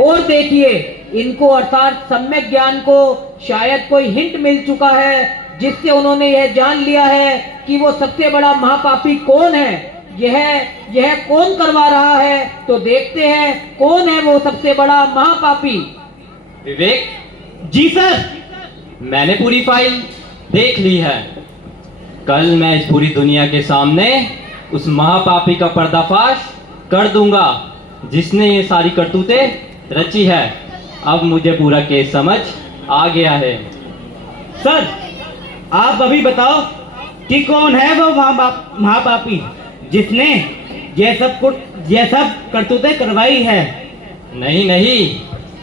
और देखिए, इनको अर्थात सम्यक ज्ञान को शायद कोई हिंट मिल चुका है, जिससे उन्होंने यह जान लिया है कि वो सबसे बड़ा महापापी कौन है। यह कौन करवा रहा है, तो देखते हैं कौन है वो सबसे बड़ा महापापी। विवेक जी सर। मैंने पूरी फाइल देख ली है। कल मैं इस पूरी दुनिया के सामने उस महापापी का पर्दाफाश कर दूंगा जिसने ये सारी करतूतें रची है। अब मुझे पूरा केस समझ आ गया है। सर आप अभी बताओ कि कौन है वो महापापी जिसने ये सब करतूतें करवाई है। नहीं,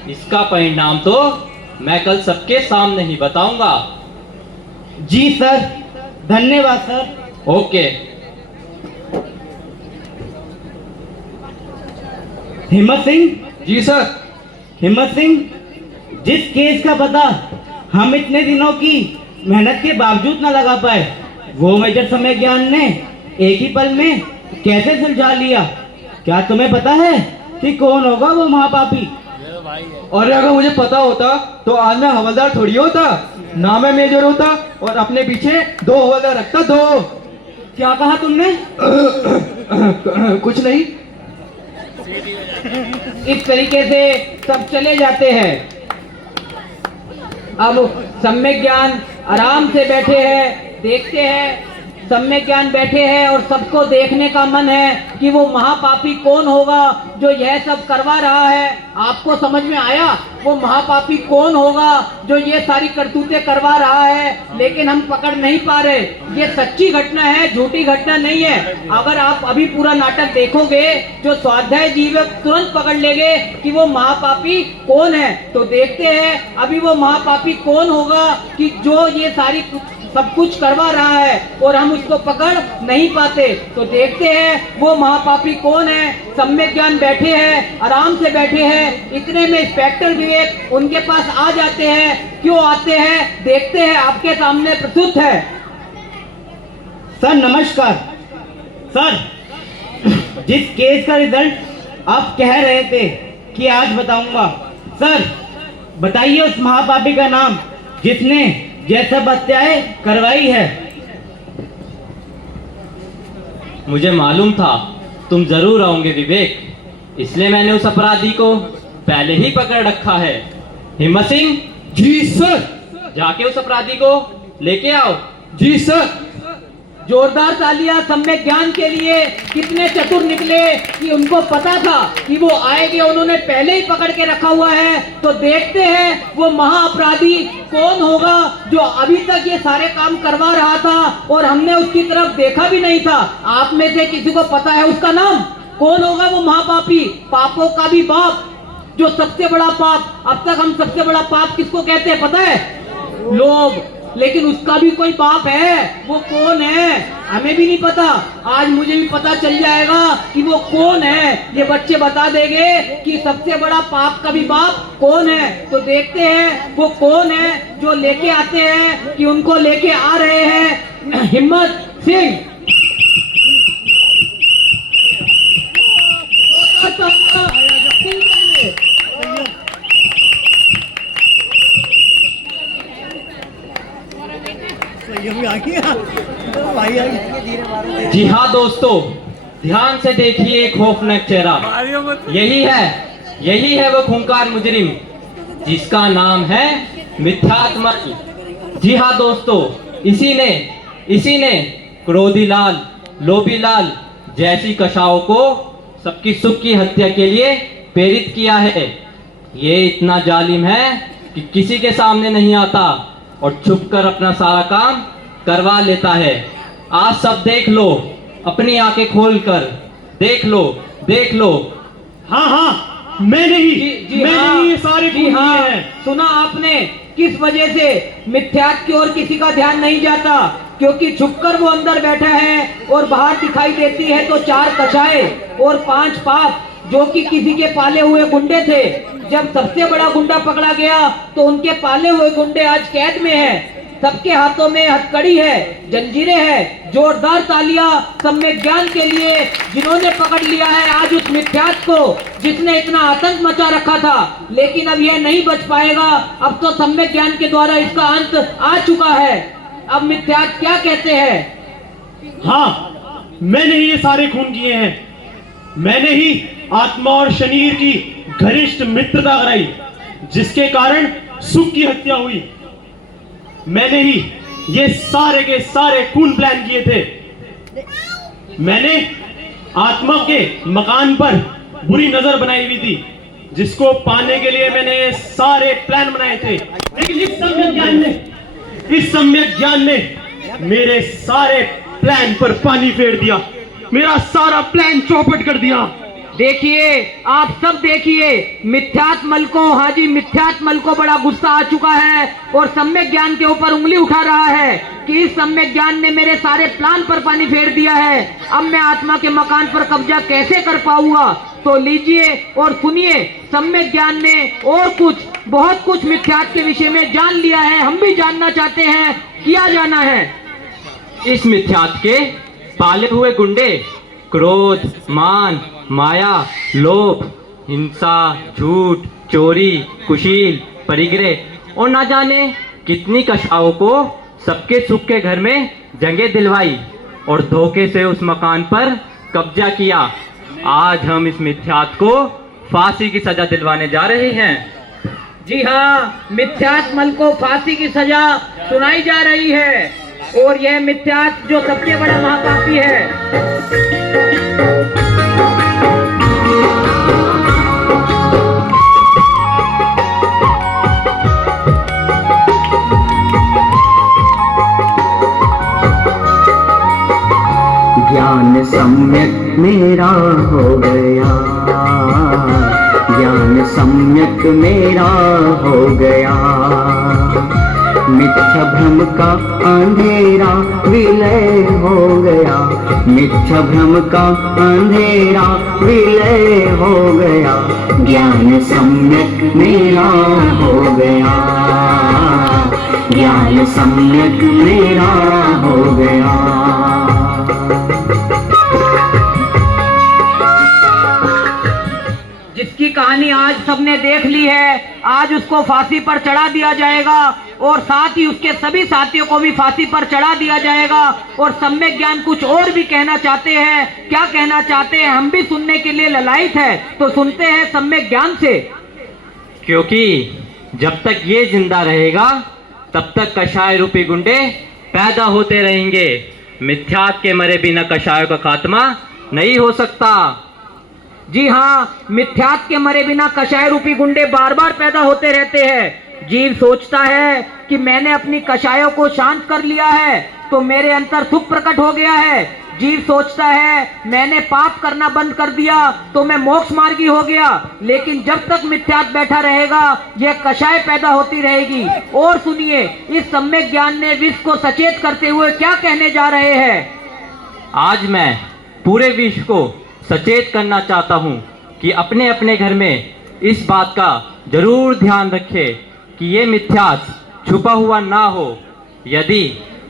इसका परिणाम तो मैं कल सबके सामने ही बताऊंगा। जी सर, धन्यवाद सर। ओके। हिम्मत सिंह। जी सर। हिम्मत सिंह, जिस केस का पता हम इतने दिनों की मेहनत के बावजूद न लगा पाए, वो मेजर सम्यक ज्ञान ने एक ही पल में कैसे सुलझा लिया। क्या तुम्हें पता है कि कौन होगा वो महापापी? और अगर मुझे पता होता तो आज मैं हवलदार थोड़ी होता, ना मैं मेजर होता और अपने पीछे 2 हवलदार रखता। 2। क्या कहा तुमने? कुछ नहीं। इस तरीके से सब चले जाते हैं। अब सम्यक ज्ञान आराम से बैठे हैं, देखते हैं। सम्यक ज्ञान बैठे हैं और सबको देखने का मन है कि वो महापापी कौन होगा जो यह सब करवा रहा है। आपको समझ में आया वो महापापी कौन होगा जो ये सारी करतूतें करवा रहा है, लेकिन हम पकड़ नहीं पा रहे। ये सच्ची घटना है, झूठी घटना नहीं है। अगर आप अभी पूरा नाटक देखोगे, जो स्वाध्याय जीवक तुरंत पकड़ लेंगे कि वो महापापी कौन है। तो देखते हैं अभी वो महापापी कौन होगा कि जो ये सारी सब कुछ करवा रहा है और हम उसको पकड़ नहीं पाते। तो देखते हैं वो महापापी कौन है। सम्यक ज्ञान बैठे हैं, आराम से बैठे हैं। इतने में इंस्पेक्टर विवेक उनके पास आ जाते हैं। क्यों आते हैं, देखते हैं। आपके सामने प्रस्तुत है। सर नमस्कार। सर, जिस केस का रिजल्ट आप कह रहे थे कि आज बताऊंगा, सर बताइए उस महापापी का नाम जिसने ये सब हत्याएं करवाई है। मुझे मालूम था तुम जरूर आओगे विवेक, इसलिए मैंने उस अपराधी को पहले ही पकड़ रखा है। हिम्मत सिंह। जी सर। जाके उस अपराधी को लेके आओ। जी सर। जोरदार तालियां सम्यक ज्ञान के लिए। कितने चतुर निकले कि उनको पता था कि वो आएंगे, उन्होंने पहले ही पकड़ के रखा हुआ है। तो देखते हैं वो महाअपराधी कौन होगा जो अभी तक ये सारे काम करवा रहा था और हमने उसकी तरफ देखा भी नहीं था। आप में से किसी को पता है उसका नाम? कौन होगा वो महापापी, पापों का भी बाप, जो सबसे बड़ा पाप। अब तक हम सबसे बड़ा पाप किसको कहते हैं पता है? लोभ। लेकिन उसका भी कोई बाप है। वो कौन है हमें भी नहीं पता। आज मुझे भी पता चल जाएगा कि वो कौन है। ये बच्चे बता देंगे कि सबसे बड़ा पाप का भी बाप कौन है। तो देखते हैं वो कौन है जो लेके आते हैं कि उनको लेके आ रहे हैं। हिम्मत सिंह। जी हाँ दोस्तों, ध्यान से देखिए खौफनाक चेहरा। यही है वो खूंखार मुजरिम जिसका नाम है मिथ्यात्मा। जी हाँ दोस्तों, इसी ने क्रोधी लाल, लोभी लाल जैसी कशाओं को सबकी सुख की हत्या के लिए प्रेरित किया है। ये इतना जालिम है कि किसी के सामने नहीं आता और छुपकर अपना सारा काम करवा लेता है। आज सब देख लो, अपनी आंखें खोलकर देख लो। हाँ, मैंने ही ये सारे खून किए हैं। सुना आपने किस वजह से मिथ्यात्व की ओर किसी का ध्यान नहीं जाता? क्योंकि छुपकर वो अंदर बैठा है और बाहर दिखाई देती है तो 4 कचाए और 5 पाप, जो कि किसी के पाले हुए गुंडे थे। जब सबसे बड़ा गुंडा पकड़ा गया तो उनके पाले हुए गुंडे आज कैद में है। सबके हाथों में हथकड़ी है, जंजीरें हैं। जोरदार तालियां सम्यक ज्ञान के लिए जिन्होंने पकड़ लिया है आज उस मिथ्यात्व को, जिसने इतना आतंक मचा रखा था। लेकिन अब यह नहीं बच पाएगा, अब तो सम्यक ज्ञान के द्वारा इसका अंत आ चुका है। अब मिथ्यात्व क्या कहते हैं? हाँ, मैंने ही ये सारे खून किए हैं। मैंने ही आत्मा और शरीर की घनिष्ठ मित्रता कराई, जिसके कारण सुख की हत्या हुई। मैंने ही ये सारे के सारे खून प्लान किए थे। मैंने आत्मा के मकान पर बुरी नजर बनाई हुई थी, जिसको पाने के लिए मैंने ये सारे प्लान बनाए थे। लेकिन इस सम्यक ज्ञान ने मेरे सारे प्लान पर पानी फेर दिया, मेरा सारा प्लान चौपट कर दिया। देखिए, आप सब देखिए, मिथ्यात्मल को, हाजी मिथ्यात्मल को बड़ा गुस्सा आ चुका है और सम्यक ज्ञान के ऊपर उंगली उठा रहा है कि इस सम्यक ज्ञान ने मेरे सारे प्लान पर पानी फेर दिया है। अब मैं आत्मा के मकान पर कब्जा कैसे कर पाऊंगा? तो लीजिए और सुनिए, सम्यक ज्ञान ने और कुछ, बहुत कुछ मिथ्यात्व के विषय में जान लिया है। हम भी जानना चाहते हैं, क्या जाना है? इस मिथ्यात्व के पाले हुए गुंडे क्रोध, मान, माया, लोभ, हिंसा, झूठ, चोरी, कुशील, परिग्रह और ना जाने कितनी कषायों को सबके सुख के घर में जगह दिलवाई और धोखे से उस मकान पर कब्जा किया। आज हम इस मिथ्यात्व को फांसी की सजा दिलवाने जा रहे हैं। जी हाँ, मिथ्यात्मल को फांसी की सजा सुनाई जा रही है और यह मिथ्यात्व जो सबसे बड़ा महापापी है। ज्ञान सम्यक मेरा हो गया, ज्ञान सम्यक मेरा हो गया। मिथ्या भ्रम का अंधेरा विलय हो गया, मिथ्या भ्रम का अंधेरा विलय हो गया। ज्ञान सम्यक मेरा हो गया, ज्ञान सम्यक मेरा हो गया। जिसकी कहानी आज सबने देख ली है, आज उसको फांसी पर चढ़ा दिया जाएगा और साथ ही उसके सभी साथियों को भी फांसी पर चढ़ा दिया जाएगा। और सम्यक ज्ञान कुछ और भी कहना चाहते हैं। क्या कहना चाहते हैं, हम भी सुनने के लिए ललायित है, तो सुनते हैं सम्यक ज्ञान से। क्योंकि जब तक ये जिंदा रहेगा तब तक कषाय रूपी गुंडे पैदा होते रहेंगे। मिथ्यात्व के मरे बिना कषायों का खात्मा नहीं हो सकता। जी हाँ, मिथ्यात्व के मरे बिना कषाय रूपी गुंडे बार बार पैदा होते रहते हैं। जीव सोचता है कि मैंने अपनी कषायों को शांत कर लिया है तो मेरे अंतर सुख प्रकट हो गया है। जीव सोचता है मैंने पाप करना बंद कर दिया तो मैं मोक्ष मार्गी हो गया। लेकिन जब तक मिथ्यात्व बैठा रहेगा यह कषाय पैदा होती रहेगी। और सुनिए, इस सम्यक ज्ञान ने विश्व को सचेत करते हुए क्या कहने जा रहे हैं। आज मैं पूरे विश्व को सचेत करना चाहता हूं कि अपने अपने घर में इस बात का जरूर ध्यान रखें कि ये मिथ्यात्व छुपा हुआ ना हो। यदि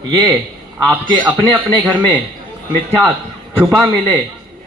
ये आपके अपने अपने घर में मिथ्यात्व छुपा मिले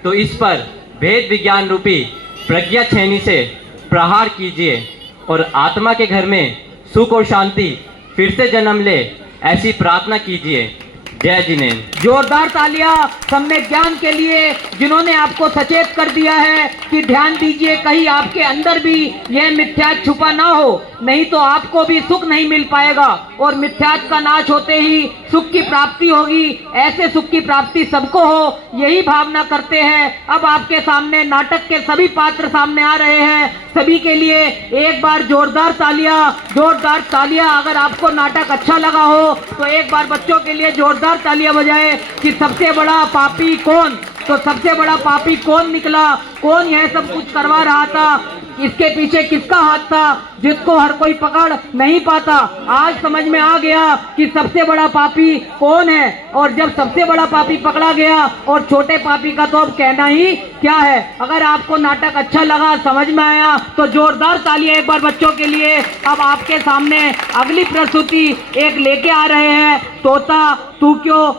तो इस पर भेद विज्ञान रूपी प्रज्ञा छेनी से प्रहार कीजिए और आत्मा के घर में सुख और शांति फिर से जन्म ले, ऐसी प्रार्थना कीजिए। जय जिनेन्द्र। जोरदार तालियां सम्यक ज्ञान के लिए जिन्होंने आपको सचेत कर दिया है कि ध्यान दीजिए कहीं आपके अंदर भी यह मिथ्यात्व छुपा ना हो, नहीं तो आपको भी सुख नहीं मिल पाएगा और मिथ्यात्व का नाश होते ही सुख की प्राप्ति होगी। ऐसे सुख की प्राप्ति सबको हो, यही भावना करते हैं। अब आपके सामने नाटक के सभी पात्र सामने आ रहे हैं। सभी के लिए एक बार जोरदार तालियां, जोरदार तालियां। अगर आपको नाटक अच्छा लगा हो तो एक बार बच्चों के लिए जोरदार तालियां बजाए कि सबसे बड़ा पापी कौन, तो सबसे बड़ा पापी कौन निकला, कौन यह सब कुछ करवा रहा था। इसके पीछे किसका हाथ था जिसको हर कोई पकड़ नहीं पाता। आज समझ में आ गया कि सबसे बड़ा पापी कौन है, और जब सबसे बड़ा पापी पकड़ा गया और छोटे पापी का तो अब कहना ही क्या है। अगर आपको नाटक अच्छा लगा, समझ में आया, तो जोरदार तालियां एक बार बच्चों के लिए। अब आपके सामने अगली प्रस्तुति एक लेके आ रहे हैं, तोता तू क्यों